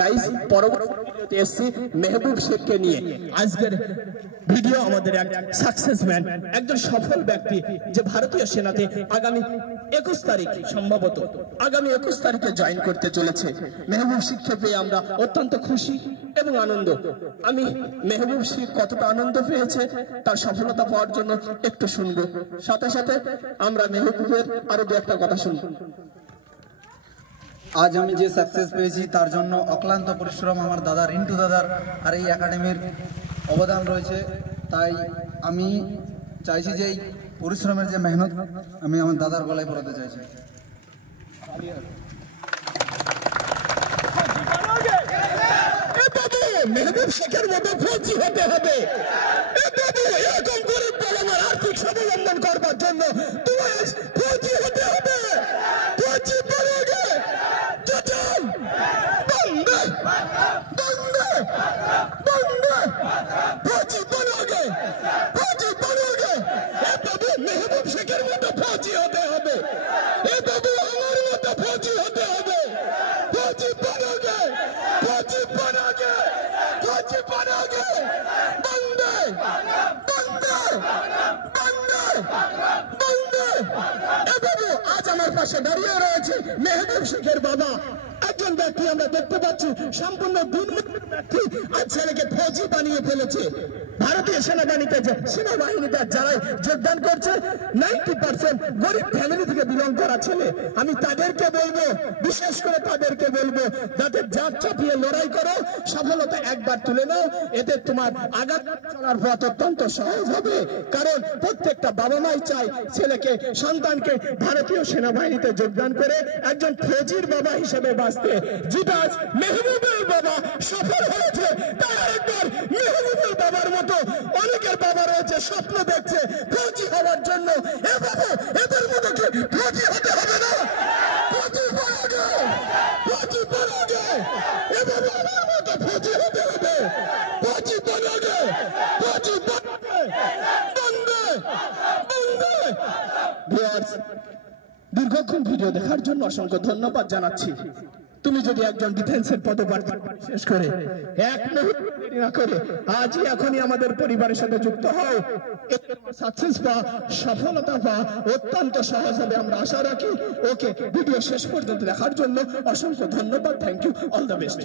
Guys পরবর্তী ভিডিওতে এসেছি মেহবুব শেখকে নিয়ে। আজকের ভিডিও আমাদের এক সাকসেসম্যান, একজন সফল ব্যক্তি যে ভারতীয় সেনাতে আগামী 21 তারিখ সম্ভবত আগামী 21 তারিখে জয়েন করতে চলেছে। মেহবুব শেখকে পেয়ে আমরা অত্যন্ত খুশি এবং আনন্দ। আমি মেহবুব শেখ কতটা আনন্দ পেয়েছে তার সফলতা পাওয়ার জন্য একটু শুনবো, সাথে সাথে আমরা মেহবুবের আরো দু একটা কথা শুনবো। আজ আমি যে সাকসেস পেয়েছি তার জন্য অক্লান্ত পরিশ্রম আমার দাদা রিন্টু দাদার আর এই একাডেমির অবদান রয়েছে। তাই আমি চাইছি যে এই পরিশ্রমের যে মেহনত আমি আমার দাদার গলায় পড়াতে চাইছি। মেহবুব শেখের মতো ফৌজি হতে হবে। এরকম গরিব বাবা-মার আর্থিক স্বাবলম্বন করবার জন্য তোমার ফৌজি হতে হবে। ফৌজি বনোগে চটল বন্দে বন্দে বন্দে ফৌজি বনোগে ফৌজি বনোগে। এ বাবু মেহবুব শেখের মতো ফৌজি হতে হবে। এ বাবু আমার মতো ফৌজি হতে হবে। ফৌজি বনোগে ফৌজি বনোগে फौजी बनोगे बंदे बंदे बंदे बंदे। ए बाबू आज हमारे पास दाঁড়িয়ে রয়েছে মেহবুব শেখের বাবা, একজন ব্যক্তি আমরা দেখতে পাচ্ছি সম্পূর্ণ দুর্নীতির ব্যক্তি আজ ছেলেকে ফৌজি বানিয়ে ফেলেছে। ভারতীয় সেনাবাহিনীতে যারা যোগদান করছে 90% গরিব ফ্যামিলি থেকে বিলং করা ছেলে। আমি তাদেরকে বলবো, বিশেষ করে তাদেরকে বলবো, যাদের জাত চাপিয়ে লড়াই করো, সফলতা একবার তুলে নাও, এতে তোমার আগামী চলার পথ অত্যন্ত সহজ হবে। কারণ প্রত্যেকটা বাবা মাই চায় ছেলেকে সন্তানকে ভারতীয় সেনাবাহিনীতে যোগদান করে একজন ফৌজির বাবা হিসেবে বাঁচতে। যেটা আজ মেহবুবের বাবা সফল হয়েছে, তাই আরেকবার মেহবুবের বাবার মতো অনেকের বাবা রয়েছে, স্বপ্ন দেখছে ফৌজি হওয়ার জন্য। এ বাবা এদের মতো কি ফৌজি হতে হবে না? ফৌজি বনোগে ফৌজি বনোগে। এ বাবা আমার মতো ফৌজি হতে হবে। ফৌজি বনোগে ফৌজি বনোগে বন্দে বন্দে। ভিউয়ার্স, দীর্ঘক্ষণ ভিডিও দেখার জন্য অসংখ্য ধন্যবাদ জানাচ্ছি। তুমি যদি একজন ডিফেন্সের পদপ্রার্থী শেষ করে এক মুহূর্ত দেরি না করে আজই এখনই আমাদের পরিবারের সাথে যুক্ত হও, সাকসেস পাওয়া সফলতা পাওয়া অত্যন্ত সহজ হবে আমরা আশা রাখি। ওকে, ভিডিও শেষ পর্যন্ত দেখার জন্য অসংখ্য ধন্যবাদ। Thank you, all the best.